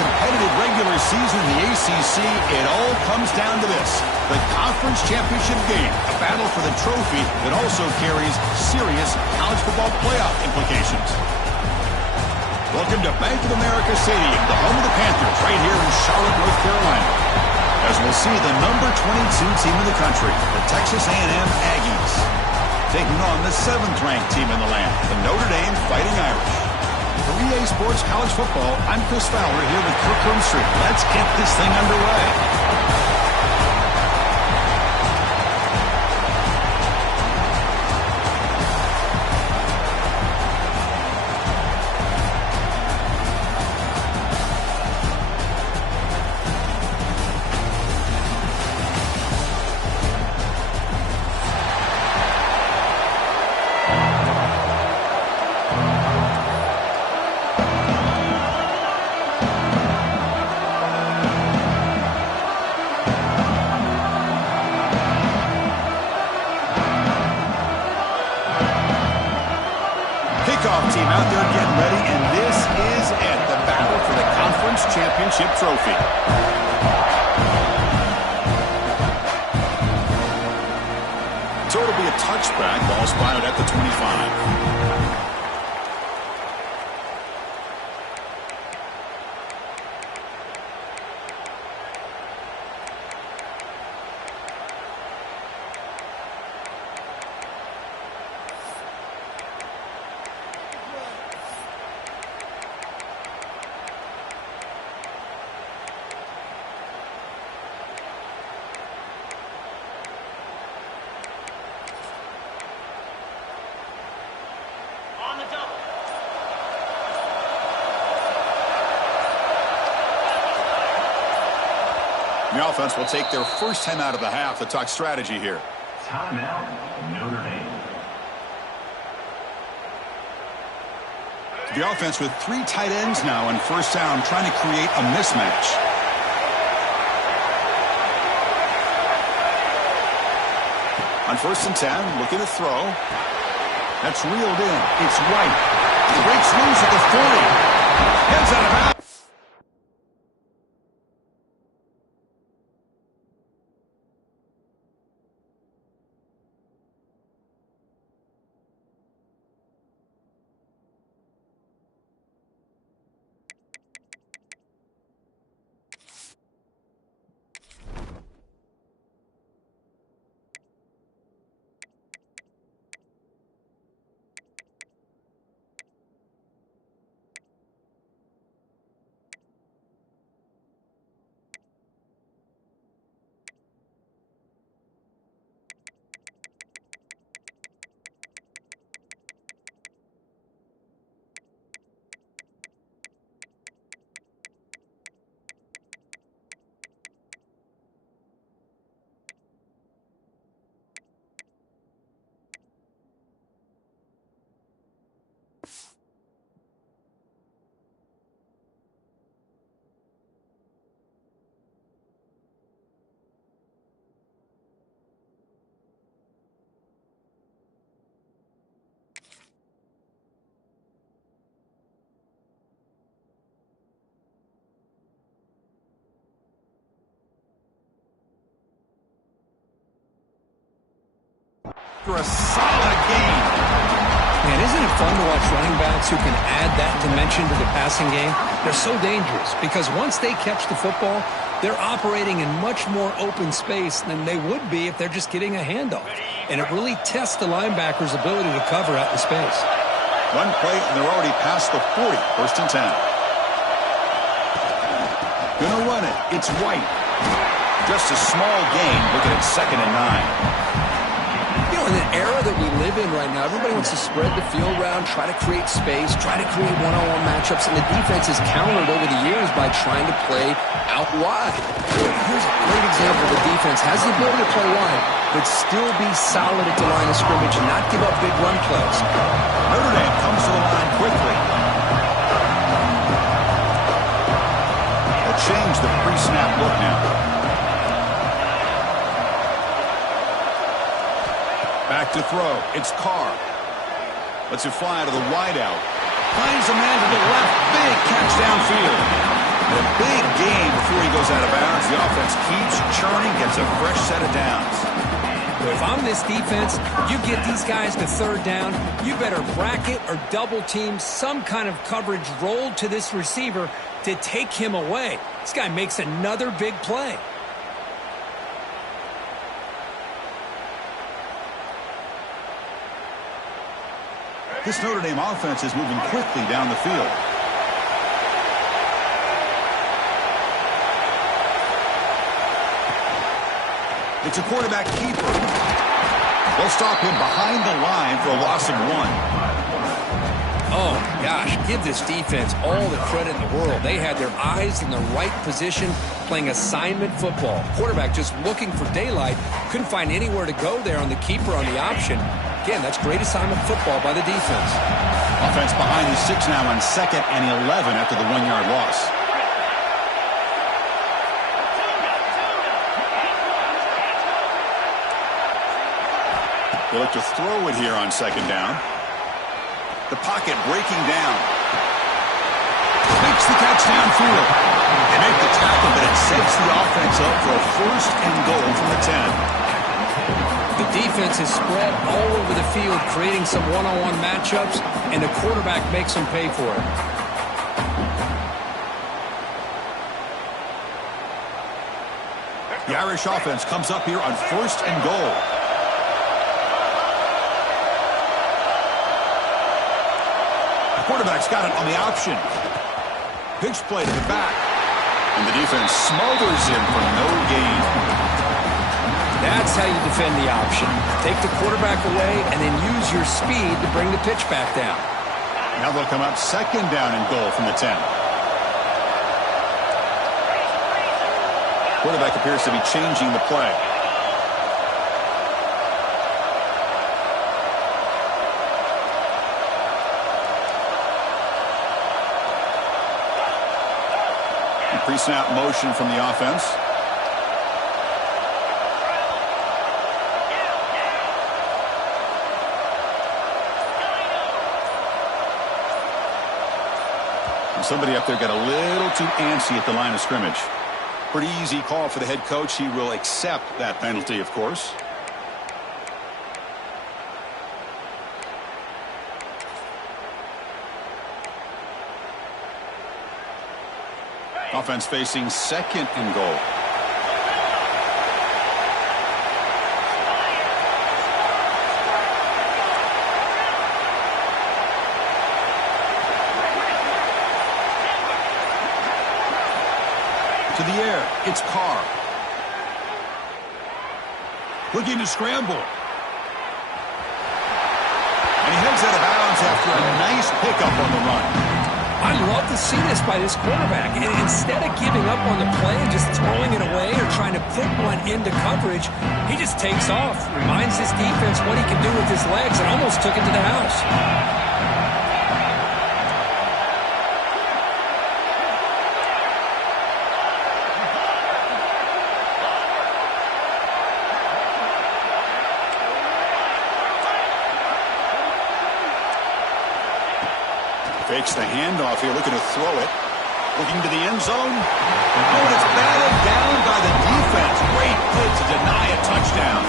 competitive regular season in the ACC, it all comes down to this: the conference championship game, a battle for the trophy that also carries serious college football playoff implications. Welcome to Bank of America Stadium, the home of the Panthers, right here in Charlotte, North Carolina. As we'll see the number 22 team in the country, the Texas A&M Aggies, taking on the 7th-ranked team in the land, the Notre Dame Fighting Irish. For EA Sports College Football, I'm Chris Fowler here with Kirk Herbstreit. Let's get this thing underway. Team out there getting ready, and this is it, the battle for the conference championship trophy. So it'll be a touchback, ball spotted at the 25. The offense will take their first time out of the half to talk strategy here. Timeout, Notre Dame. The offense with 3 tight ends now in first down, trying to create a mismatch. On 1st and 10, looking to throw. That's reeled in. It's White. He breaks loose at the 40. Heads out of bounds. For a solid game. Man, isn't it fun to watch running backs who can add that dimension to the passing game? They're so dangerous because once they catch the football, they're operating in much more open space than they would be if they're just getting a handoff. And it really tests the linebacker's ability to cover out in space. One play, and they're already past the 40. 1st and 10. Gonna run it. It's White. Just a small gain. Looking at 2nd and 9. In the era that we live in right now, everybody wants to spread the field around, try to create space, try to create one-on-one matchups, and the defense has countered over the years by trying to play out wide. Here's a great example. The defense has the ability to play wide, but still be solid at the line of scrimmage and not give up big run plays. Notre Dame comes to the line quickly. They'll change the pre-snap look now. Back to throw. It's Carr. Lets it fly to the wideout. Finds a man to the left. Big catch downfield. A big gain before he goes out of bounds. The offense keeps churning, gets a fresh set of downs. If I'm this defense, you get these guys to third down, you better bracket or double team some kind of coverage rolled to this receiver to take him away. This guy makes another big play. This Notre Dame offense is moving quickly down the field. It's a quarterback keeper. They'll stop him behind the line for a loss of 1. Oh, gosh, give this defense all the credit in the world. They had their eyes in the right position playing assignment football. Quarterback just looking for daylight. Couldn't find anywhere to go there on the keeper on the option. Again, that's great assignment football by the defense. Offense behind the 6 now on 2nd and 11 after the 1-yard loss. They look to throw it here on 2nd down. The pocket breaking down. Makes the catch downfield. They make the tackle, but it sets the offense up for a 1st and goal from the 10. The defense is spread all over the field, creating some one-on-one matchups, and the quarterback makes them pay for it. The Irish offense comes up here on 1st and goal. Quarterback's got it on the option. Pitch play to the back. And the defense smothers him for no gain. That's how you defend the option. Take the quarterback away and then use your speed to bring the pitch back down. Now they'll come up 2nd down and goal from the 10. Quarterback appears to be changing the play. Pre-snap motion from the offense. And somebody up there got a little too antsy at the line of scrimmage. Pretty easy call for the head coach. He will accept that penalty, of course. Offense facing 2nd and goal. To the air, it's Carr. Looking to scramble. And he heads out of bounds after a nice pickup on the run. I love to see this by this quarterback. And instead of giving up on the play and just throwing it away or trying to put one into coverage, he just takes off, reminds his defense what he can do with his legs, and almost took it to the house. Fakes the handoff here, looking to throw it. Looking to the end zone. Oh, and it's batted down by the defense. Great hit to deny a touchdown.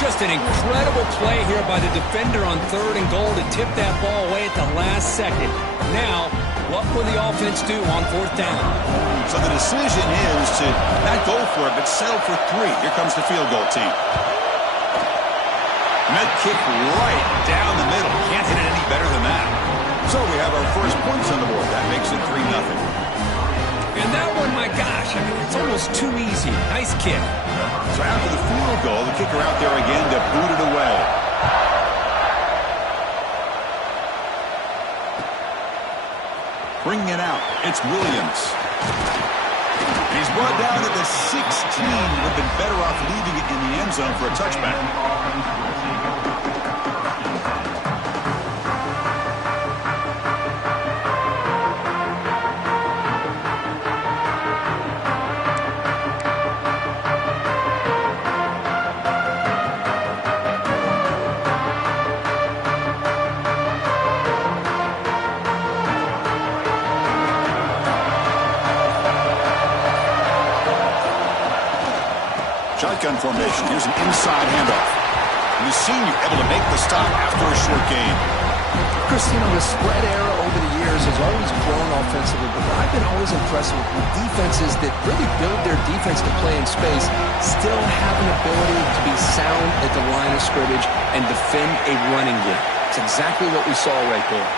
Just an incredible play here by the defender on 3rd and goal to tip that ball away at the last second. Now, what will the offense do on 4th down? So the decision is to not go for it, but settle for 3. Here comes the field goal team. Med kick right down the middle. Can't hit it any better than that. So we have our first points on the board. That makes it 3-0. And that one, my gosh, I mean, it's almost too easy. Nice kick. So after the field goal, the kicker out there again to boot it away. Bringing it out, it's Williams. And he's brought down at the 16. Would have been better off leaving it in the end zone for a touchback. shotgun formation. Here's an inside handoff. And the senior able to make the stop after a short gain. Christine, the spread era over the years has always grown offensively, but I've been always impressed with defenses that really build their defense to play in space, still have an ability to be sound at the line of scrimmage and defend a running game. It's exactly what we saw right there.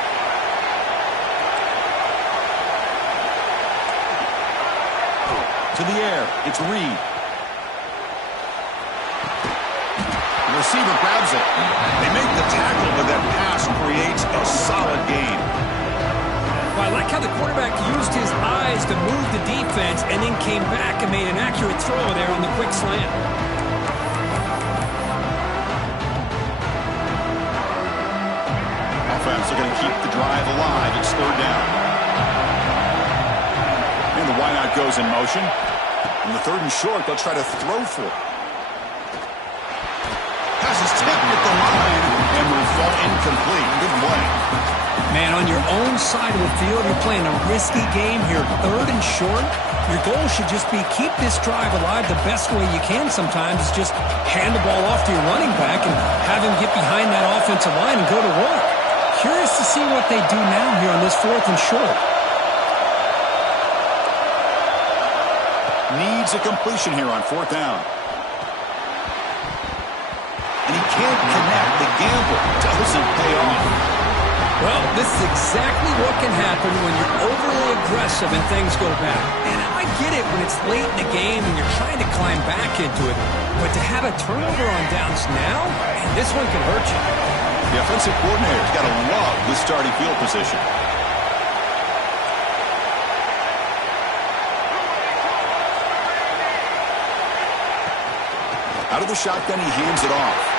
To the air, it's Reed. The receiver grabs it. They make the tackle, but that pass creates a solid gain. Well, I like how the quarterback used his eyes to move the defense and then came back and made an accurate throw there on the quick slant. Offense are going to keep the drive alive. It's third down. And the wideout goes in motion. On the third and short, they'll try to throw for it. Pass is tipped at the line and will fall incomplete. Good play. Man, on your own side of the field, you're playing a risky game here. Third and short, your goal should just be keep this drive alive the best way you can sometimes. Is just hand the ball off to your running back and have him get behind that offensive line and go to work. Curious to see what they do now here on this fourth and short. Needs a completion here on fourth down. And he can't connect. The gamble doesn't pay off. Well, this is exactly what can happen when you're overly aggressive and things go bad. And I get it when it's late in the game and you're trying to climb back into it. But to have a turnover on downs now, man, this one can hurt you. The offensive coordinator's got to love this starting field position. Out of the shotgun, he hands it off.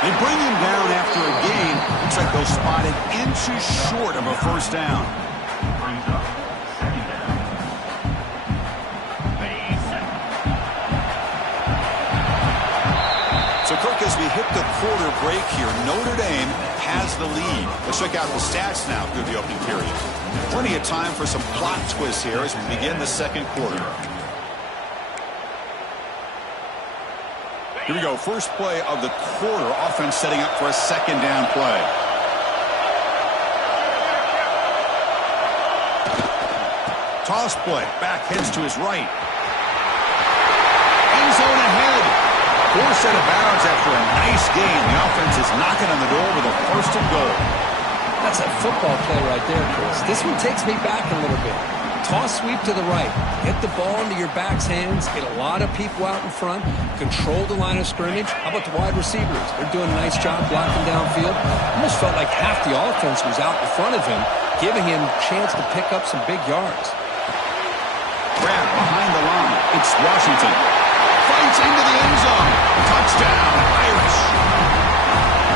They bring him down after a gain. Looks like they'll spot it inches short of a first down. Brings up second down. So, Kirk, as we hit the quarter break here, Notre Dame has the lead. Let's check out the stats now through the opening period. Plenty of time for some plot twists here as we begin the second quarter. Here we go. First play of the quarter. Offense setting up for a second down play. Toss play. Back heads to his right. End zone ahead. Forced out of bounds after a nice gain. The offense is knocking on the door with a first and goal. That's a football play right there, Chris. This one takes me back a little bit. Toss sweep to the right. Get the ball into your back's hands. Get a lot of people out in front. Control the line of scrimmage. How about the wide receivers? They're doing a nice job blocking downfield. Almost felt like half the offense was out in front of him, giving him a chance to pick up some big yards. Grab behind the line. It's Washington. Fights into the end zone. Touchdown, Irish.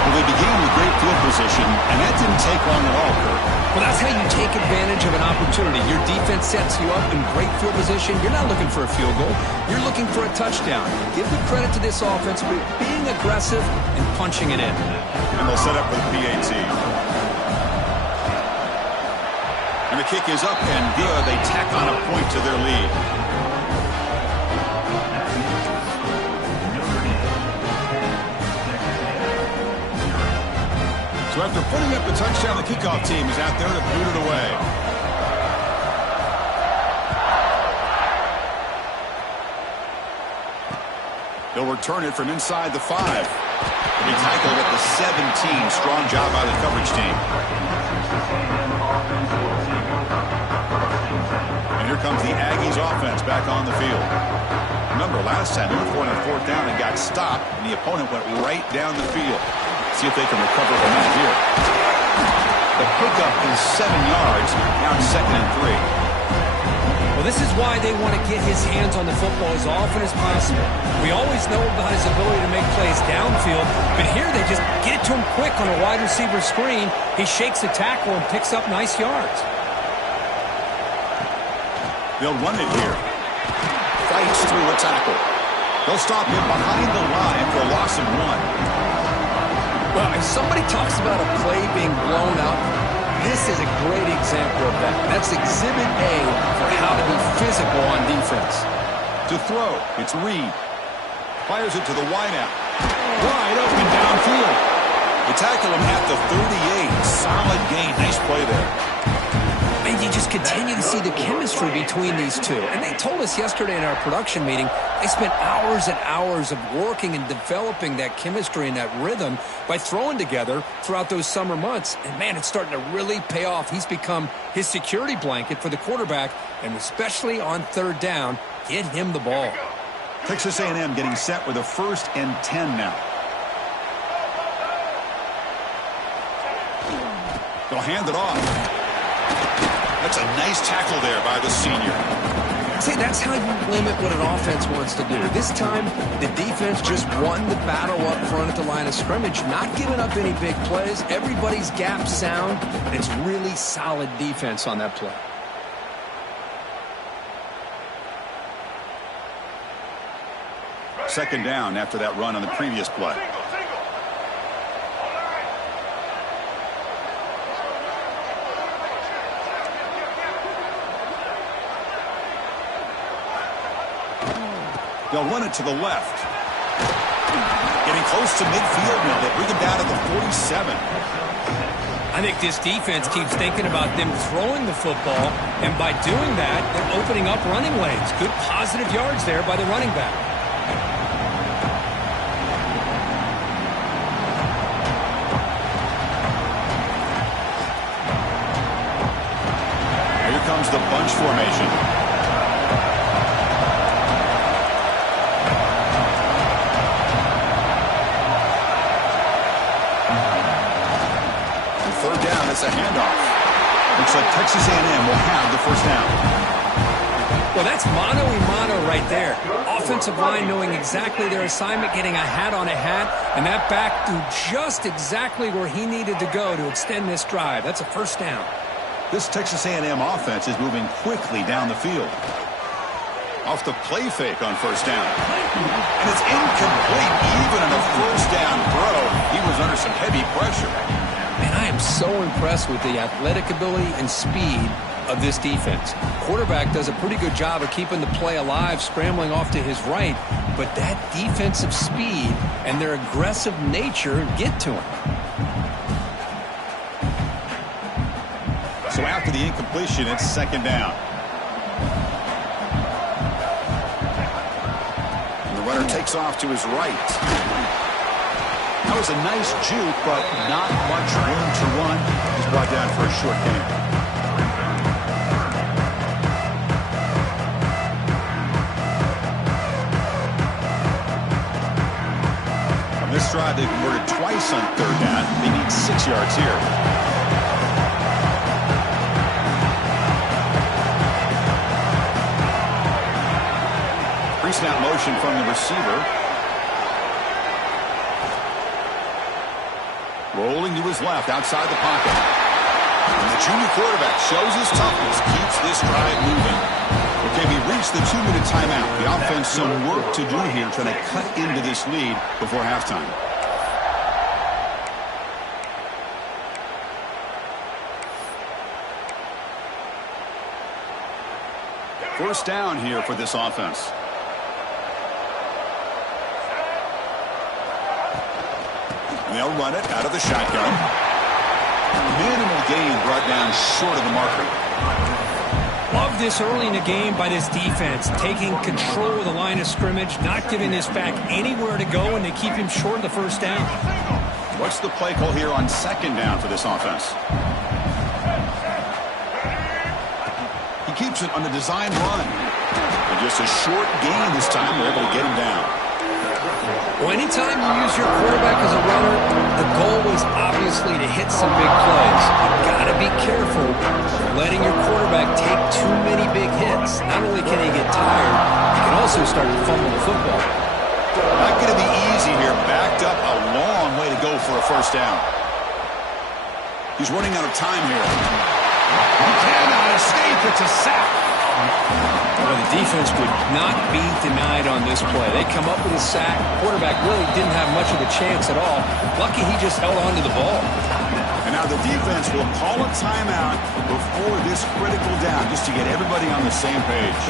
Well, they began with great field position, and that didn't take long at all, Kurt. Well, that's how you take advantage of an opportunity. Your defense sets you up in great field position. You're not looking for a field goal. You're looking for a touchdown. Give the credit to this offense for being aggressive and punching it in. And they'll set up for the PAT. And the kick is up and good. They tack on a point to their lead. So after putting up the touchdown, the kickoff team is out there to boot it away. They'll return it from inside the 5. They tackle it at the 17. Strong job by the coverage team. And here comes the Aggies offense back on the field. Remember, last time they were throwing on fourth down and got stopped, and the opponent went right down the field. See if they can recover from that here. The pickup is 7 yards. Now it's 2nd and 3. Well, this is why they want to get his hands on the football as often as possible. We always know about his ability to make plays downfield, but here they just get it to him quick on a wide receiver screen. He shakes the tackle and picks up nice yards. They'll run it here. Fights through a tackle. They'll stop him behind the line for a loss of 1. Well, if somebody talks about a play being blown out, this is a great example of that. That's exhibit A for how to be physical on defense. To throw, it's Reed. Fires it to the wideout. Wide open downfield. They tackle him at the 38. Solid gain. Nice play there. And you just continue to see the chemistry between these two. And they told us yesterday in our production meeting, they spent hours and hours of working and developing that chemistry and that rhythm by throwing together throughout those summer months. And, man, it's starting to really pay off. He's become his security blanket for the quarterback, and especially on third down, get him the ball. Texas A&M getting set with a 1st and 10 now. They'll hand it off. That's a nice tackle there by the senior. See, that's how you limit what an offense wants to do. This time, the defense just won the battle up front at the line of scrimmage, not giving up any big plays. Everybody's gap sound, and it's really solid defense on that play. Second down after that run on the previous play. They'll run it to the left. Getting close to midfield now. They bring him down to the 47. I think this defense keeps thinking about them throwing the football, and by doing that, they're opening up running lanes. Good positive yards there by the running back. Here comes the bunch formation. Third down, it's a handoff. Looks like Texas A&M will have the first down. Well, that's mano-a-mano right there. Offensive line knowing exactly their assignment, getting a hat on a hat, and that back threw just exactly where he needed to go to extend this drive. That's a first down. This Texas A&M offense is moving quickly down the field. Off the play fake on first down. And it's incomplete. Even in a first down throw, he was under some heavy pressure. And I am so impressed with the athletic ability and speed of this defense. Quarterback does a pretty good job of keeping the play alive, scrambling off to his right, but that defensive speed and their aggressive nature get to him. So after the incompletion, it's second down. And the runner takes off to his right. That was a nice juke, but not much room to run. He's brought down for a short gain. On this drive, they converted twice on third down. They need 6 yards here. Pre-snap motion from the receiver. Rolling to his left, outside the pocket. And the junior quarterback shows his toughness, keeps this drive moving. Okay, we reached the 2-minute timeout. The offense some work to do here, trying to cut into this lead before halftime. First down here for this offense. They'll run it out of the shotgun. Minimal gain brought down short of the marker. Love this early in the game by this defense, taking control of the line of scrimmage, not giving this back anywhere to go, and they keep him short of the first down. What's the play call here on second down for this offense? He keeps it on the design run. And just a short gain this time. We're able to get him down. Well, anytime you use your quarterback as a runner, the goal is obviously to hit some big plays. You've got to be careful letting your quarterback take too many big hits. Not only can he get tired, he can also start to fumble the football. Not going to be easy here. Backed up a long way to go for a first down. He's running out of time here. He cannot escape. It's a sack. Well, the defense would not be denied on this play. They come up with a sack. Quarterback really didn't have much of a chance at all. Lucky he just held on to the ball. And now the defense will call a timeout before this critical down, just to get everybody on the same page.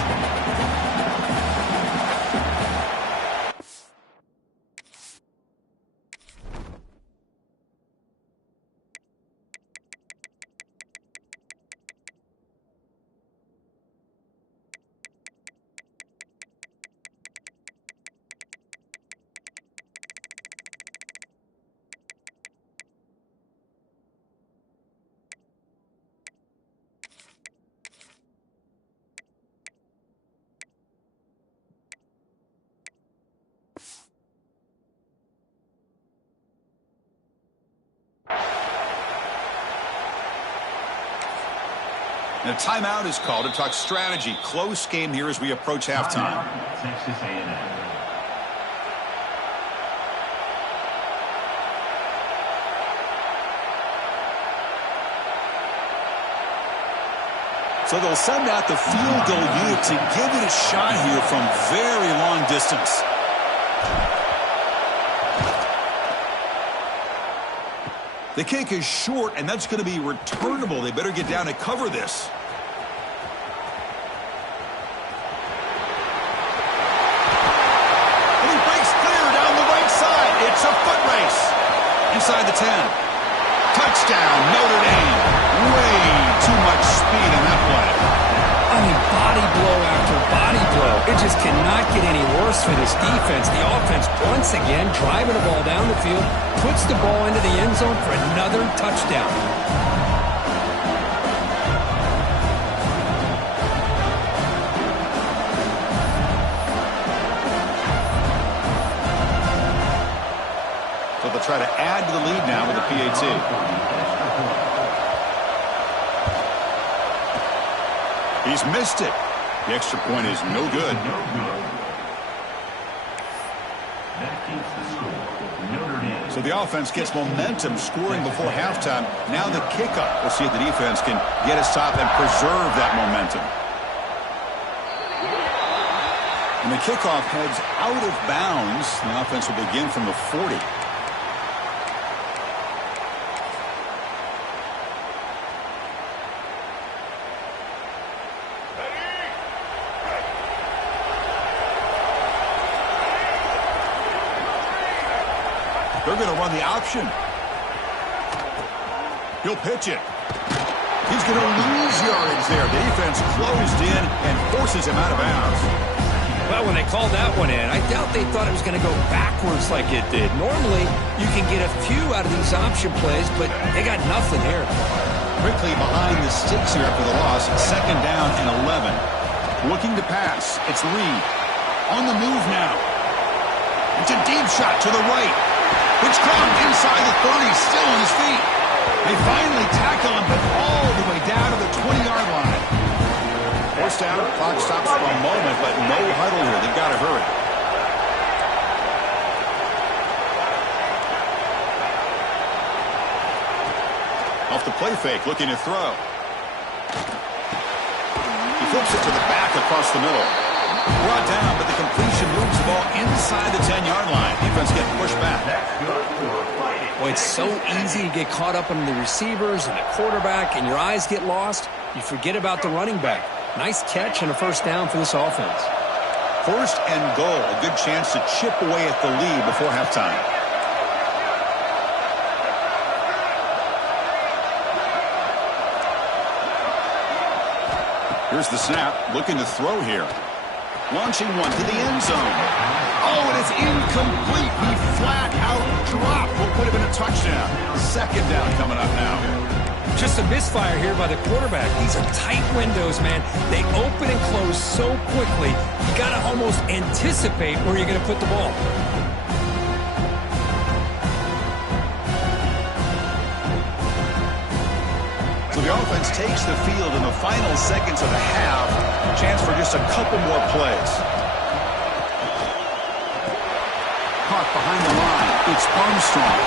And a timeout is called to talk strategy. Close game here as we approach halftime. Texas A&M. So they'll send out the field goal unit to give it a shot here from very long distance. The kick is short, and that's going to be returnable. They better get down and cover this. And he breaks clear down the right side. It's a foot race. Inside the 10. Touchdown, Notre Dame. Way too much speed on that play. I mean, body blow after body blow. It just cannot get any worse for this defense. The offense, once again, driving the ball down the field, puts the ball into the end zone for another touchdown. So they'll try to add to the lead now with the PAT. He's missed it. The extra point is no good. So the offense gets momentum scoring before halftime. Now the kickoff. We'll see if the defense can get a stop and preserve that momentum. And the kickoff heads out of bounds. The offense will begin from the 40. They're going to run the option. He'll pitch it. He's going to lose yardage there. The defense closed in and forces him out of bounds. Well, when they called that one in, I doubt they thought it was going to go backwards like it did. Normally, you can get a few out of these option plays, but they got nothing here. Quickly behind the sticks here after the loss. Second down and 11. Looking to pass. It's Reed. On the move now. It's a deep shot to the right. It's caught inside the 30, still on his feet. They finally tackle him, but all the way down to the 20-yard line. Forced out, clock stops for a moment, but no huddle here. They've got to hurry. Off the play fake, looking to throw. He flips it to the back across the middle. Brought down, but the completion moves the ball inside the 10-yard line. Defense getting pushed back. Well, it's so easy to get caught up in the receivers and the quarterback, and your eyes get lost. You forget about the running back. Nice catch and a first down for this offense. First and goal. A good chance to chip away at the lead before halftime. Here's the snap. Looking to throw here. Launching one to the end zone. Oh, and it's incomplete. He flat out dropped what would have been a touchdown. Second down coming up now. Just a misfire here by the quarterback. These are tight windows, man. They open and close so quickly, you got to almost anticipate where you're going to put the ball. So the offense takes the field in the final seconds of the half. Chance for just a couple more plays. Caught behind the line. It's Armstrong.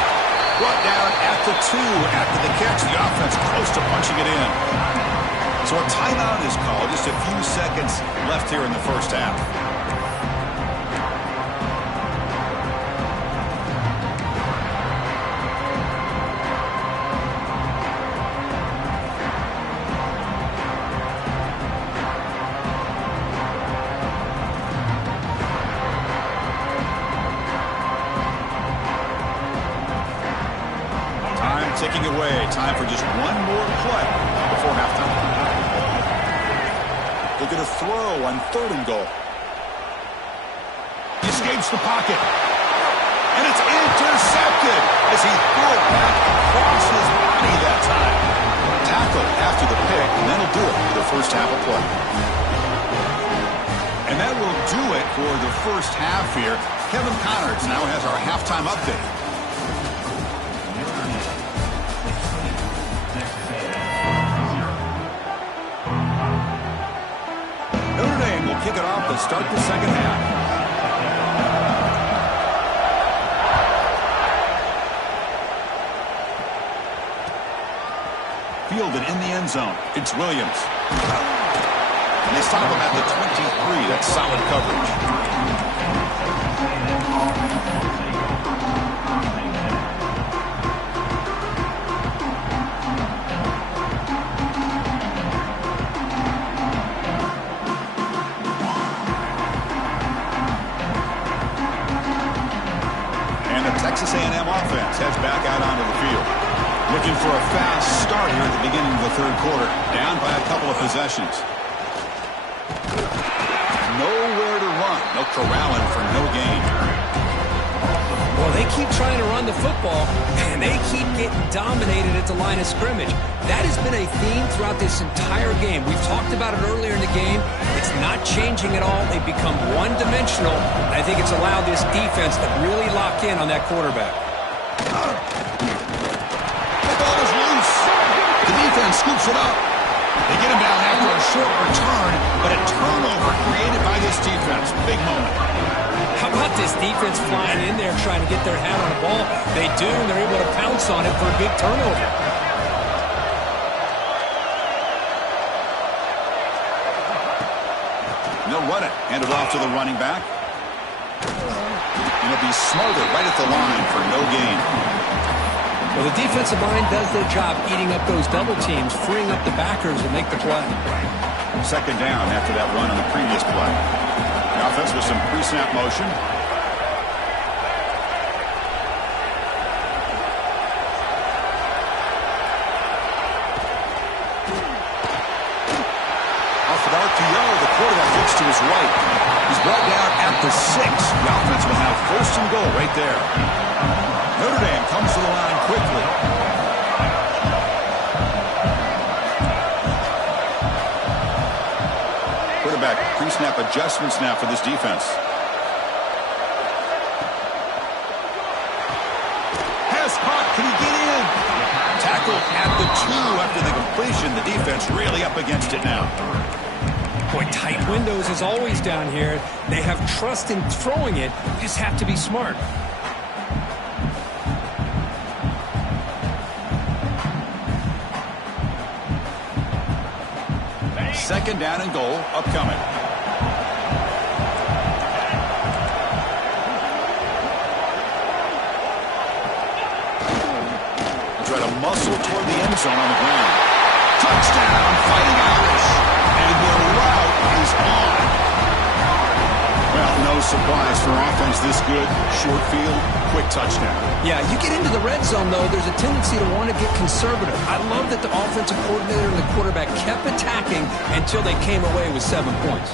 Brought down at the 2 after the catch. The offense close to punching it in. So a timeout is called. Just a few seconds left here in the first half. Ticking away. Time for just one more play before halftime. Looking to throw on third and goal. He escapes the pocket. And it's intercepted as he threw it back across his body that time. Tackle after the pick, and that'll do it for the first half of play. And that will do it for the first half here. Kevin Connerts now has our halftime update. start the second half. Fielded in the end zone. It's Williams. And they stop him at the 23. That's solid coverage. And the Texas A&M offense heads back out onto the field. Looking for a fast start here at the beginning of the third quarter. Down by a couple of possessions. Nowhere to run. No corralling for no gain. Well, they keep trying to run the football, and they keep getting dominated at the line of scrimmage. That has been a theme throughout this entire game. We've talked about it earlier in the game. It's not changing at all. They've become one-dimensional. I think it's allowed this defense to really lock in on that quarterback. Defense scoops it up. They get him down after a short return, but a turnover created by this defense. Big moment. How about this defense flying in there trying to get their hat on the ball? They do, and they're able to pounce on it for a big turnover. And they'll run it. Hand it off to the running back. And it'll be Smothered right at the line for no gain. Well, the defensive line does their job eating up those double teams, freeing up the backers to make the play. Second down after that run on the previous play. The offense with some pre-snap motion. Off an RPO, the quarterback looks to his right. He's brought down at the 6. The offense will have first and goal right there. Notre Dame comes to the line quickly. Quarterback pre-snap adjustments now for this defense. Has caught. Can he get in? Tackled at the 2 after the completion. The defense really up against it now. Boy, tight windows is always down here. They have trust in throwing it. Just have to be smart. Second down and goal upcoming. They'll try to muscle toward the end zone on the ground. Touchdown, Fighting Irish. And the route is on. Well, no surprise for offense this good. Short field, quick touchdown. Yeah, you get into the red zone, though, there's a tendency to want to get conservative. I love that the offensive coordinator and the quarterback kept attacking until they came away with 7 points.